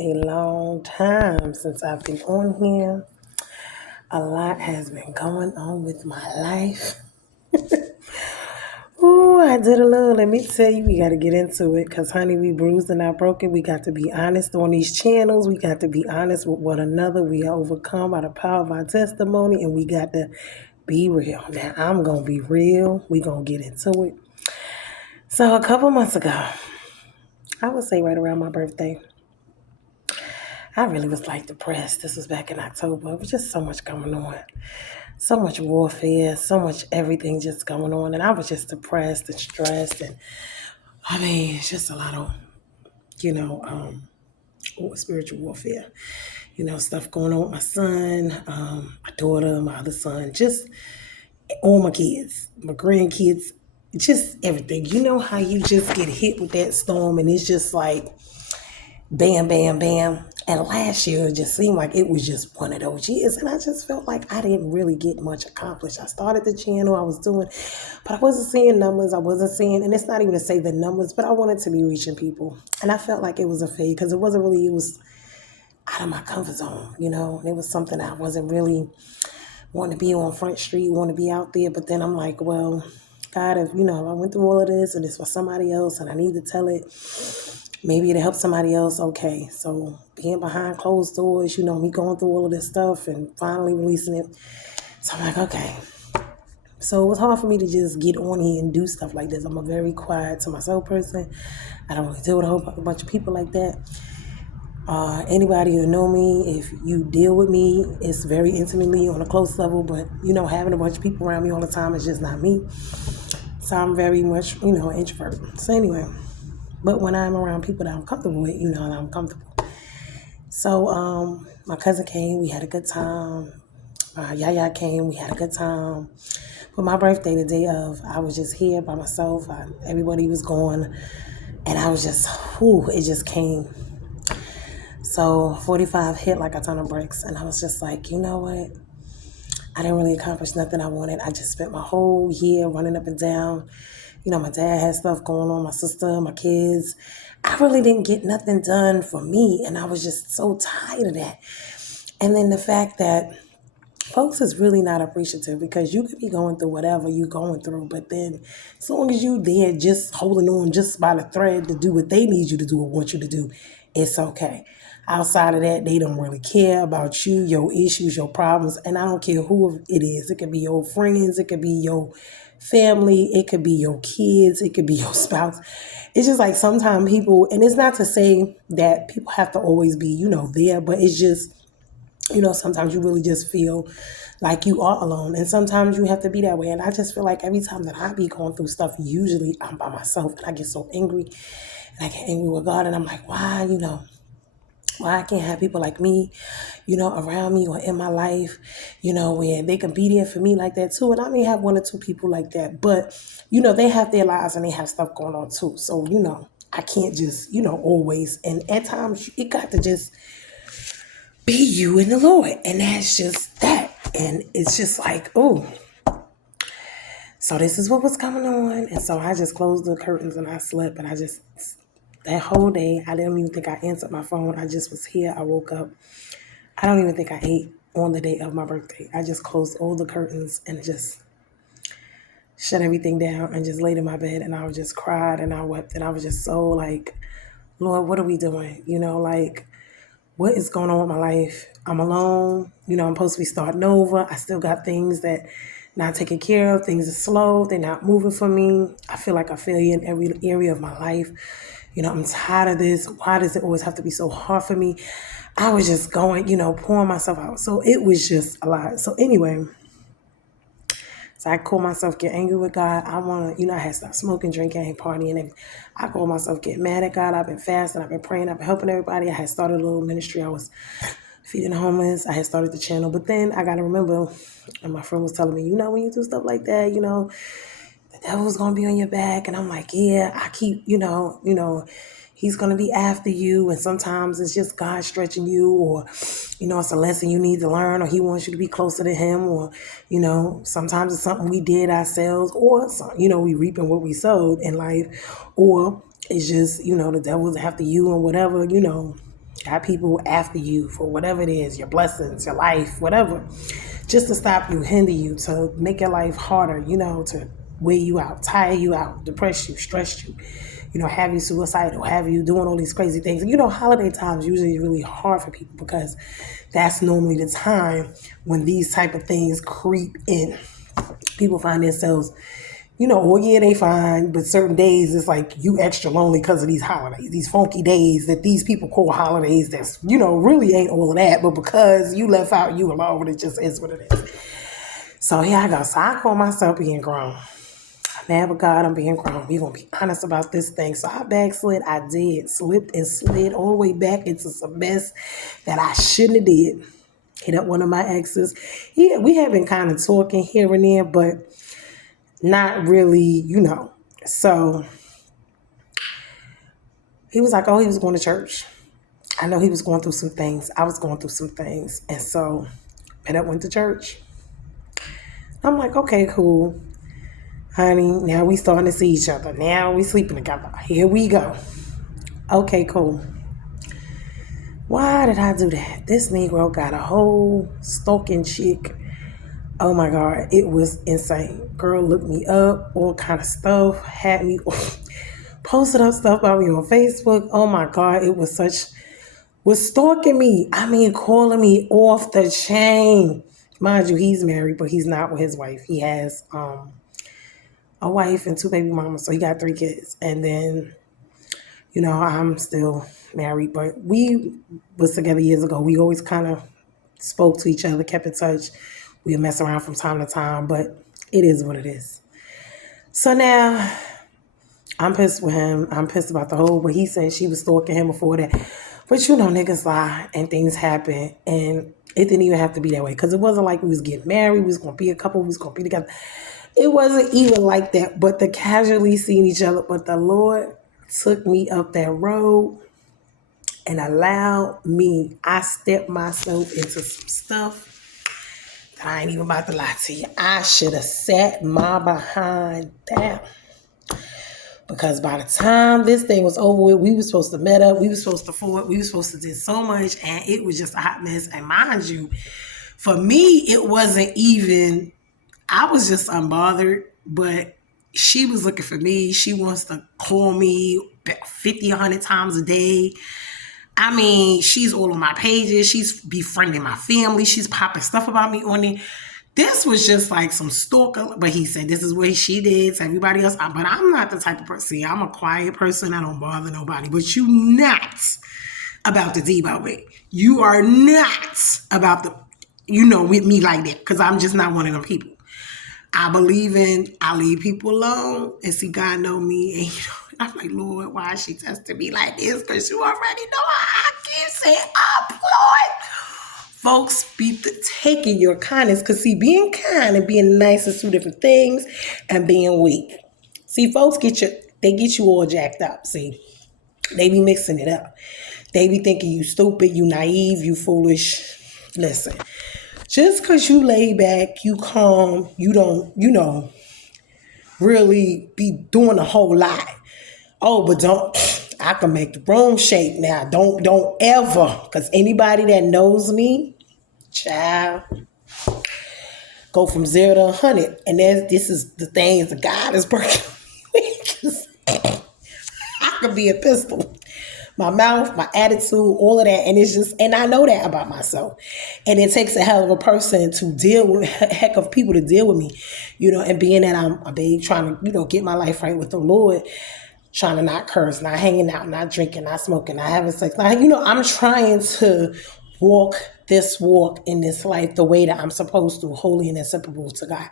a long time since I've been on here. A lot has been going on with my life. Ooh, I did a little. Let me tell you, we got to get into it because, honey, we bruised and not broken. We got to be honest on these channels. We got to be honest with one another. We are overcome by the power of our testimony, and we got to be real. Now, I'm going to be real. We going to get into it. So, a couple months ago, I would say right around my birthday, I really was like depressed. This was back in October. It was just so much going on. So much warfare, so much everything just going on. And I was just depressed and stressed. And I mean, it's just a lot of, you know, spiritual warfare. Stuff going on with my son, my daughter, my other son, just all my kids, my grandkids, just everything. You know how you just get hit with that storm and it's just like, bam, bam, bam. And last year, it just seemed like it was just one of those years. And I just felt like I didn't really get much accomplished. I started the channel, I was doing, but I wasn't seeing numbers. I wasn't seeing, and it's not even to say the numbers, but I wanted to be reaching people. And I felt like it was a fade because it wasn't really, it was out of my comfort zone, And it was something I wasn't really wanting to be on Front Street, want to be out there. But then I'm like, well, God, if I went through all of this and it's for somebody else and I need to tell it, maybe it'll help somebody else. Okay. So being behind closed doors, me going through all of this stuff and finally releasing it. So I'm like, okay. So it was hard for me to just get on here and do stuff like this. I'm a very quiet to myself person. I don't really deal with a bunch of people like that. Anybody who know me, if you deal with me, it's very intimately on a close level, but having a bunch of people around me all the time is just not me. So I'm very much, an introvert. So anyway, but when I'm around people that I'm comfortable with, that I'm comfortable. So my cousin came, we had a good time. Yaya came, we had a good time. For my birthday, the day of, I was just here by myself. Everybody was gone, and I was just, it just came. So 45 hit like a ton of bricks, and I was just like, you know what? I didn't really accomplish nothing I wanted. I just spent my whole year running up and down. My dad had stuff going on, my sister, my kids. I really didn't get nothing done for me, and I was just so tired of that. And then the fact that folks is really not appreciative because you could be going through whatever you're going through, but then as long as you there just holding on just by the thread to do what they need you to do or want you to do, it's okay. Outside of that, they don't really care about you, your issues, your problems, and I don't care who it is. It could be your friends, it could be your family, it could be your kids, it could be your spouse. It's just like sometimes people, and it's not to say that people have to always be, there, but it's just, sometimes you really just feel like you are alone. And sometimes you have to be that way. And I just feel like every time that I be going through stuff, usually I'm by myself and I get so angry and I get angry with God. And I'm like, why I can't have people like me, around me or in my life, where they can be there for me like that too. And I may have one or two people like that, but, they have their lives and they have stuff going on too. So, I can't just, always. And at times it got to just be you and the Lord. And that's just that. And it's just like, oh, so this is what was going on. And so I just closed the curtains and I slept. And that whole day, I didn't even think I answered my phone. I just was here. I woke up. I don't even think I ate on the day of my birthday. I just closed all the curtains and just shut everything down and just laid in my bed. And I was just cried and I wept. And I was just so like, Lord, what are we doing? What is going on with my life? I'm alone. I'm supposed to be starting over. I still got things that not taken care of. Things are slow. They're not moving for me. I feel like a failure in every area of my life. I'm tired of this. Why does it always have to be so hard for me? I was just going, pouring myself out. So it was just a lot. So anyway, so I call myself get angry with God. I want to, I had stopped smoking, drinking, and partying. And I call myself get mad at God. I've been fasting. I've been praying. I've been helping everybody. I had started a little ministry. I was feeding the homeless. I had started the channel. But then I got to remember, and my friend was telling me, when you do stuff like that, the devil's going to be on your back. And I'm like, yeah, I keep, he's going to be after you. And sometimes it's just God stretching you, or, it's a lesson you need to learn, or he wants you to be closer to him, or, sometimes it's something we did ourselves, or, we reaping what we sowed in life, or it's just, the devil's after you and whatever, Got people after you for whatever it is, your blessings, your life, whatever, just to stop you, hinder you, to make your life harder, to wear you out, tire you out, depress you, stress you, have you suicidal, have you doing all these crazy things. Holiday times usually really hard for people because that's normally the time when these type of things creep in. People find themselves, all year they fine, but certain days it's like you extra lonely because of these holidays, these funky days that these people call holidays that's, really ain't all of that, but because you left out, you alone, it just is what it is. So here I go. So I call myself being grown. Now, but God, I'm being grown. We're going to be honest about this thing. So I backslid. I did. Slipped and slid all the way back into some mess that I shouldn't have did. Hit up one of my exes. We have been kind of talking here and there, but not really, So he was like, oh, he was going to church. I know he was going through some things. I was going through some things. And so I went to church. I'm like, okay, cool. Honey, now we starting to see each other. Now we sleeping together. Here we go. Okay, cool. Why did I do that? This Negro got a whole stalking chick. Oh my God, it was insane. Girl looked me up, all kind of stuff, had me posted up stuff about me on Facebook. Oh my God, it was stalking me. I mean, calling me off the chain. Mind you, he's married, but he's not with his wife. He has a wife and 2 baby mamas, so he got 3 kids. And then, I'm still married, but we was together years ago. We always kind of spoke to each other, kept in touch. We would mess around from time to time, but it is what it is. So now I'm pissed with him. I'm pissed about the whole, but he said she was stalking him before that. But niggas lie and things happen, and it didn't even have to be that way because it wasn't like we was getting married, we was going to be a couple, we was going to be together. It wasn't even like that, but the casually seeing each other. But the Lord took me up that road and allowed me. I stepped myself into some stuff that I ain't even about to lie to you. I should have sat my behind down. Because by the time this thing was over with, we were supposed to meet up, we were supposed to fought, we were supposed to do so much, and it was just a hot mess. And mind you, for me, it wasn't even, I was just unbothered, but she was looking for me. She wants to call me 50, 100 times a day. I mean, she's all on my pages. She's befriending my family. She's popping stuff about me on there. This was just like some stalker, but he said this is what she did to everybody else. But I'm not the type of person. See, I'm a quiet person. I don't bother nobody. But you not about the D about me. You are not about the, with me like that, because I'm just not one of them people. I believe I leave people alone and see God know me. And I'm like, Lord, why is she testing me like this? Because you already know I keep saying, Lord. Folks be taking your kindness, because see, being kind and being nice is 2 different things, and being weak. See, folks get you all jacked up. See, they be mixing it up. They be thinking you stupid, you naive, you foolish. Listen, just because you lay back, you calm, you don't, really be doing a whole lot. Oh, but I can make the room shake now. Don't ever, because anybody that knows me, child, go from 0 to 100, and this is the things that God is working. I could be a pistol. My mouth, my attitude, all of that, and it's just, and I know that about myself. And it takes a hell of a person to deal with, heck of people to deal with me, and being that I'm a babe trying to, get my life right with the Lord, trying to not curse, not hanging out, not drinking, not smoking, not having sex. Like, I'm trying to walk this walk in this life the way that I'm supposed to, holy and acceptable to God.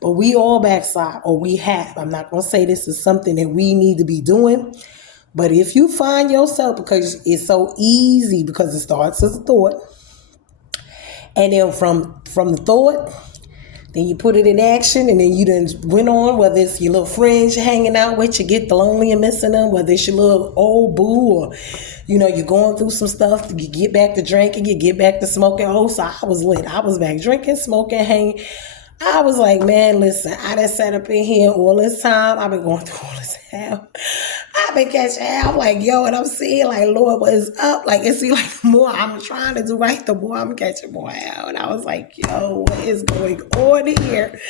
But we all backslide, or we have. I'm not going to say this is something that we need to be doing. But if you find yourself, because it's so easy, because it starts as a thought, and then from the thought, then you put it in action, and then you done went on, whether it's your little friends you're hanging out with, you get lonely and missing them, whether it's your little old boo, or, you're going through some stuff, you get back to drinking, you get back to smoking. Oh, so I was lit. I was back drinking, smoking, hanging. I was like, man, listen, I done sat up in here all this time. I've been going through all this hell. I've been catching hell. I'm like, yo, and I'm seeing like, Lord, what is up? Like, it seems like the more I'm trying to do right, the more I'm catching more hell. And I was like, yo, what is going on here?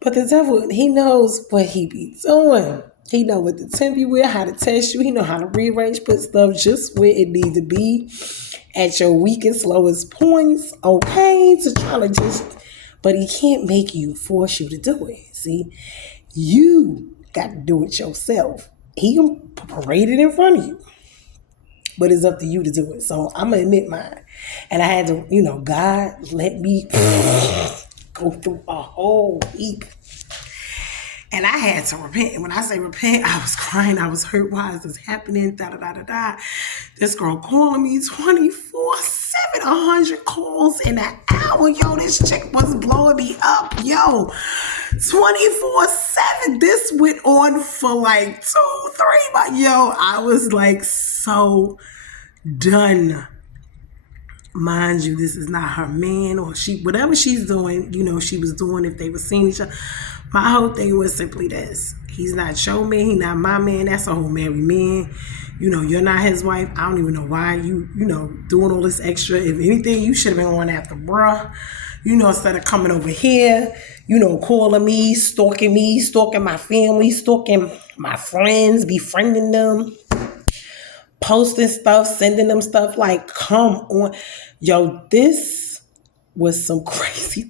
But the devil, he knows what he be doing. He know what to tempt you with, how to test you. He know how to rearrange, put stuff just where it needs to be at your weakest, lowest points. Okay, to try to just, but he can't make you, force you to do it. See, you got to do it yourself. He can parade it in front of you, but it's up to you to do it. So I'm gonna admit mine, and I had to, God let me go through a whole week. And I had to repent. And when I say repent, I was crying. I was hurt. Why is this happening? Da da da da da. This girl calling me 24/7, 100 calls in an hour. Yo, this chick was blowing me up. Yo, 24/7. This went on for like 2, 3 months. Yo, I was like so done. Mind you, this is not her man, or she, whatever she's doing, she was doing if they were seeing each other. My whole thing was simply this: he's not your man, he's not my man. That's a whole married man. You're not his wife. I don't even know why you doing all this extra. If anything, you should have been going after bruh. Instead of coming over here, calling me, stalking my family, stalking my friends, befriending them, posting stuff, sending them stuff. Like, come on. Yo, this was some crazy